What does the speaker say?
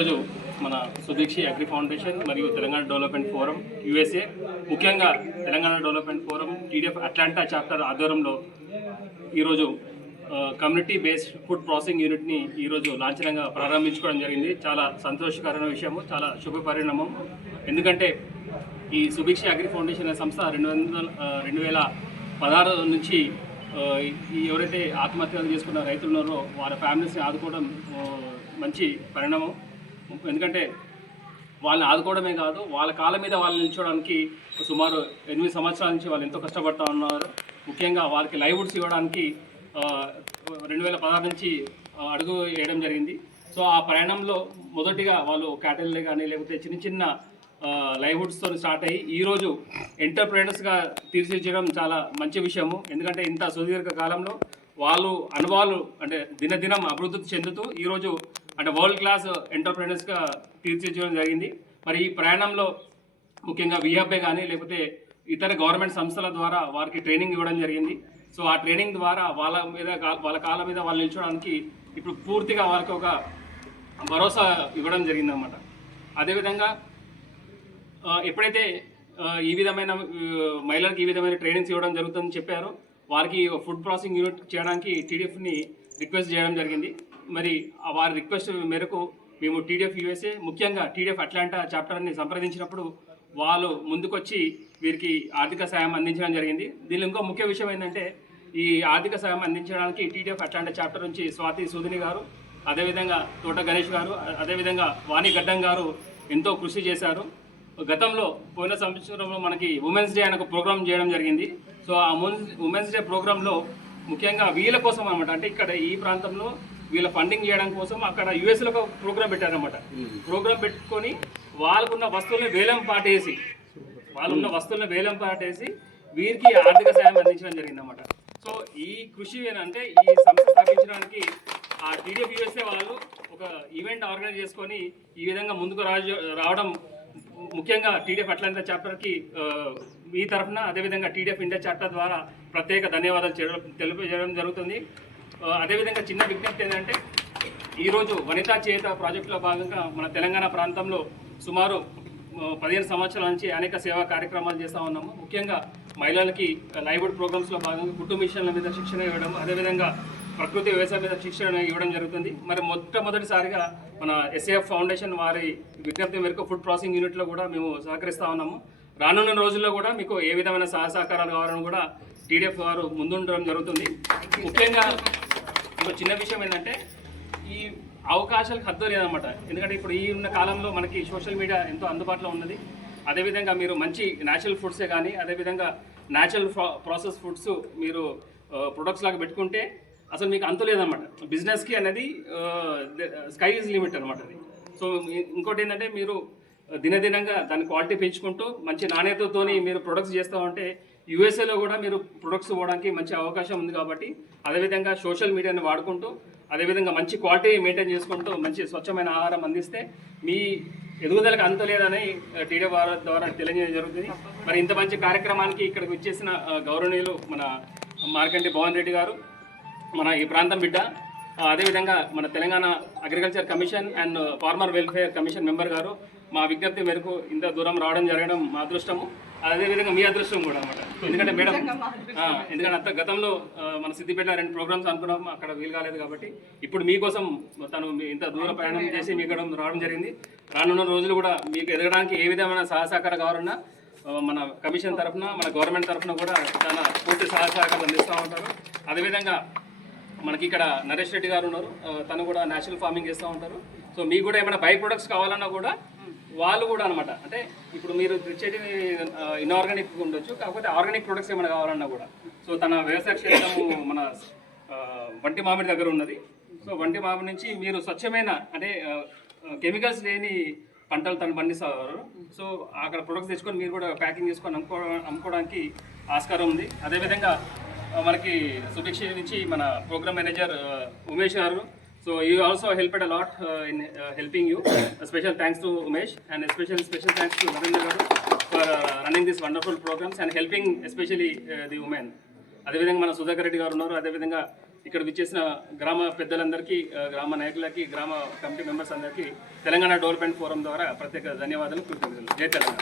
ఈరోజు మన సుదీక్షి agri foundation మరియు తెలంగాణ డెవలప్మెంట్ ఫోరం యుఎస్ఏ, ముఖ్యంగా Telangana development forum TDF Atlanta chapter ఆధ్వర్యంలో ఈరోజు కమ్యూనిటీ బేస్డ్ ఫుడ్ ప్రాసెసింగ్ యూనిట్ని ఈరోజు లాంఛనంగా ప్రారంభించుకోవడం జరిగింది. చాలా సంతోషకరమైన విషయము, చాలా శుభ పరిణామం. ఎందుకంటే ఈ సుదీక్షి అగ్రి ఫౌండేషన్ అనే సంస్థ 2016 నుంచి ఎవరైతే ఆత్మహత్యలు చేసుకున్న రైతులు ఉన్నారో వాళ్ళ ఫ్యామిలీస్ని ఆదుకోవడం మంచి పరిణామం. ఎందుకంటే వాళ్ళని ఆదుకోవడమే కాదు, వాళ్ళ కాళ్ళ మీద వాళ్ళని నిల్చోవడానికి సుమారు 8 సంవత్సరాల నుంచి వాళ్ళు ఎంతో కష్టపడుతూ ఉన్నారు. ముఖ్యంగా వాళ్ళకి లైవ్వుడ్స్ ఇవ్వడానికి 2016 నుంచి అడుగు వేయడం జరిగింది. సో ఆ ప్రయాణంలో మొదటిగా వాళ్ళు క్యాటిల్ కానీ లేకపోతే చిన్న చిన్న లైవ్వుడ్స్తో స్టార్ట్ అయ్యి ఈరోజు ఎంటర్ప్రైనర్స్గా తీర్చిదిద్దడం చాలా మంచి విషయము. ఎందుకంటే ఇంత సుదీర్ఘ కాలంలో వాళ్ళు అనుభవాలు అంటే దినదినం అభివృద్ధి చెందుతూ ఈరోజు అంటే వరల్డ్ క్లాస్ ఎంటర్ప్రైనర్స్గా తీర్చిదిద్దడం జరిగింది. మరి ఈ ప్రయాణంలో ముఖ్యంగా విహబ్ఏ కానీ లేకపోతే ఇతర గవర్నమెంట్ సంస్థల ద్వారా వారికి ట్రైనింగ్ ఇవ్వడం జరిగింది. సో ఆ ట్రైనింగ్ ద్వారా వాళ్ళ కాళ్ళ మీద వాళ్ళు నిల్చోడానికి ఇప్పుడు పూర్తిగా వాళ్ళకి ఒక భరోసా ఇవ్వడం జరిగిందన్నమాట. అదేవిధంగా ఎప్పుడైతే ఈ విధమైన మహిళలకు ఈ విధమైన ట్రైనింగ్స్ ఇవ్వడం జరుగుతుందని చెప్పారో వారికి ఫుడ్ ప్రాసెసింగ్ యూనిట్ చేయడానికి టీడీఎఫ్ని రిక్వెస్ట్ చేయడం జరిగింది. మరి వారి రిక్వెస్ట్ మేరకు మేము టీడీఎఫ్ యుఎస్ఏ, ముఖ్యంగా టీడీఎఫ్ అట్లాంటా చాప్టర్ని సంప్రదించినప్పుడు వాళ్ళు ముందుకొచ్చి వీరికి ఆర్థిక సాయం అందించడం జరిగింది. దీనిలో ఇంకో ముఖ్య విషయం ఏంటంటే ఈ ఆర్థిక సాయం అందించడానికి టీడీఎఫ్ అట్లాంటా చాప్టర్ నుంచి స్వాతి సూదిని గారు, అదేవిధంగా తోట గణేష్ గారు, అదేవిధంగా వాణి గడ్డం గారు ఎంతో కృషి చేశారు. గతంలో పోయిన సంవత్సరంలో మనకి ఉమెన్స్ డే అనే ఒక ప్రోగ్రామ్ చేయడం జరిగింది. సో ఆ ఉమెన్స్ డే ప్రోగ్రాంలో ముఖ్యంగా వీళ్ళ కోసం అనమాట, అంటే ఇక్కడ ఈ ప్రాంతంలో వీళ్ళ ఫండింగ్ చేయడం కోసం అక్కడ యూఎస్లో ఒక ప్రోగ్రామ్ పెట్టారనమాట. ప్రోగ్రామ్ పెట్టుకొని వాళ్ళకున్న వస్తువులను వేలం పాటేసి వీరికి ఆర్థిక సాయం అందించడం జరిగిందన్నమాట. సో ఈ కృషి ఏంటంటే ఈ సంస్థ స్థాపించడానికి ఆ టీడీఎఫ్ యుఎస్ఏ వాళ్ళు ఒక ఈవెంట్ ఆర్గనైజ్ చేసుకొని ఈ విధంగా ముందుకు రావడం, ముఖ్యంగా టీడీఎఫ్ అట్లాంటా చాప్టర్కి మీ తరఫున అదేవిధంగా టీడీఎఫ్ ఇండియా చాప్టర్ ద్వారా ప్రత్యేక ధన్యవాదాలు తెలియజేయడం జరుగుతుంది. అదేవిధంగా చిన్న విజ్ఞప్తి ఏంటంటే ఈరోజు వనితా చేత ప్రాజెక్టులో భాగంగా మన తెలంగాణ ప్రాంతంలో సుమారు 15 సంవత్సరాల నుంచి అనేక సేవా కార్యక్రమాలు చేస్తూ ఉన్నాము. ముఖ్యంగా మహిళలకి లైవ్వుడ్ ప్రోగ్రామ్స్లో భాగంగా కుటుంబ మిషన్ల మీద శిక్షణ ఇవ్వడం, అదేవిధంగా ప్రకృతి వ్యవసాయం మీద శిక్షణ ఇవ్వడం జరుగుతుంది. మరి మొట్టమొదటిసారిగా మన ఎస్ఏఎఫ్ ఫౌండేషన్ వారి విజ్ఞప్తి మేరకు ఫుడ్ ప్రాసెసింగ్ యూనిట్లో కూడా మేము సహకరిస్తూ ఉన్నాము. రానున్న రోజుల్లో కూడా మీకు ఏ విధమైన సహకారాలు కావాలని కూడా టీడీఎఫ్ వారు ముందుండడం జరుగుతుంది. ముఖ్యంగా ఇంకో చిన్న విషయం ఏంటంటే ఈ అవకాశాలకు హద్దు లేదన్నమాట. ఎందుకంటే ఇప్పుడు ఈ ఉన్న కాలంలో మనకి సోషల్ మీడియా ఎంతో అందుబాటులో ఉన్నది. అదేవిధంగా మీరు మంచి న్యాచురల్ ఫుడ్సే కానీ అదేవిధంగా న్యాచురల్ ప్రాసెస్ ఫుడ్స్ మీరు ప్రొడక్ట్స్ లాగా పెట్టుకుంటే అసలు మీకు అంత లేదన్నమాట. బిజినెస్కి అనేది స్కై ఈజ్ లిమిట్ అనమాట అది. సో ఇంకోటి ఏంటంటే మీరు దినదినంగా దాని క్వాలిటీ పెంచుకుంటూ మంచి నాణ్యతతో మీరు ప్రొడక్ట్స్ చేస్తూ ఉంటే యూఎస్ఏలో కూడా మీరు ప్రొడక్ట్స్ ఇవ్వడానికి మంచి అవకాశం ఉంది. కాబట్టి అదేవిధంగా సోషల్ మీడియాని వాడుకుంటూ అదేవిధంగా మంచి క్వాలిటీ మెయింటైన్ చేసుకుంటూ మంచి స్వచ్ఛమైన ఆహారం అందిస్తే మీ ఎదుగుదలకు అంత లేదని టీడీఎఫ్ ద్వారా తెలియజేయడం జరుగుతుంది. మరి ఇంత మంచి కార్యక్రమానికి ఇక్కడికి వచ్చేసిన గౌరవనీయులు మన మార్కంటి భవన్ రెడ్డి గారు, మన ఈ ప్రాంతం బిడ్డ, అదేవిధంగా మన Telangana agriculture commission and farmer welfare commission member garu మా విజ్ఞప్తి మేరకు ఇంత దూరం రావడం జరగడం మా అదృష్టము, అదేవిధంగా మీ అదృష్టం కూడా అనమాట. ఎందుకంటే మేడం ఎందుకంటే గతంలో మన సిద్దిపేట 2 ప్రోగ్రామ్స్ అనుకున్నాం, అక్కడ వీలు కాలేదు. కాబట్టి ఇప్పుడు మీకోసం తను ఇంత దూర ప్రయాణం చేసి మీ ఇక్కడ రావడం జరిగింది. రానున్న రోజులు కూడా మీకు ఎదగడానికి ఏ విధమైన సహకారం కావాలన్నా మన కమిషన్ తరఫున మన గవర్నమెంట్ తరఫున కూడా చాలా పూర్తి సహకారాలు అందిస్తూ ఉంటారు. అదేవిధంగా మనకి ఇక్కడ నరేష్ రెడ్డి గారు ఉన్నారు, తను కూడా నేచురల్ ఫార్మింగ్ చేస్తూ ఉంటారు. సో మీకు కూడా ఏమైనా బై ప్రొడక్ట్స్ కావాలన్నా కూడా వాళ్ళు కూడా అనమాట, అంటే ఇప్పుడు మీరు తెచ్చేది ఇన్ఆర్గానిక్ ఉండొచ్చు, కాకపోతే ఆర్గానిక్ ప్రొడక్ట్స్ ఏమైనా కావాలన్నా కూడా. సో తన వ్యవసాయ క్షేత్రము మన వంటి మామిడి దగ్గర ఉన్నది. సో వంటి మామిడి నుంచి మీరు స్వచ్ఛమైన అంటే కెమికల్స్ లేని పంటలు తను పండిస్తారు. సో అక్కడ ప్రొడక్ట్స్ తెచ్చుకొని మీరు కూడా ప్యాకింగ్ చేసుకొని అమ్ముకోవడానికి ఆస్కారం ఉంది. అదేవిధంగా మనకి సుభిక్ష నుంచి మన ప్రోగ్రామ్ మేనేజర్ ఉమేష్ గారు, so you also helped a lot in helping you. Special thanks to Umesh and special thanks to Narendra garu for running these wonderful programs and helping especially the women. అదేవిధంగా మన సుధాకర్ రెడ్డి గారు ఉన్నారు, అదేవిధంగా ఇక్కడ విచ్చేసిన గ్రామ పెద్దలందరికీ, గ్రామ నాయకులకి, గ్రామ కమిటీ మెంబర్స్ అందరికీ తెలంగాణ డెవలప్మెంట్ ఫోరం ద్వారా ప్రత్యేక ధన్యవాదాలు, కృతజ్ఞతలు. జై తెలంగాణ.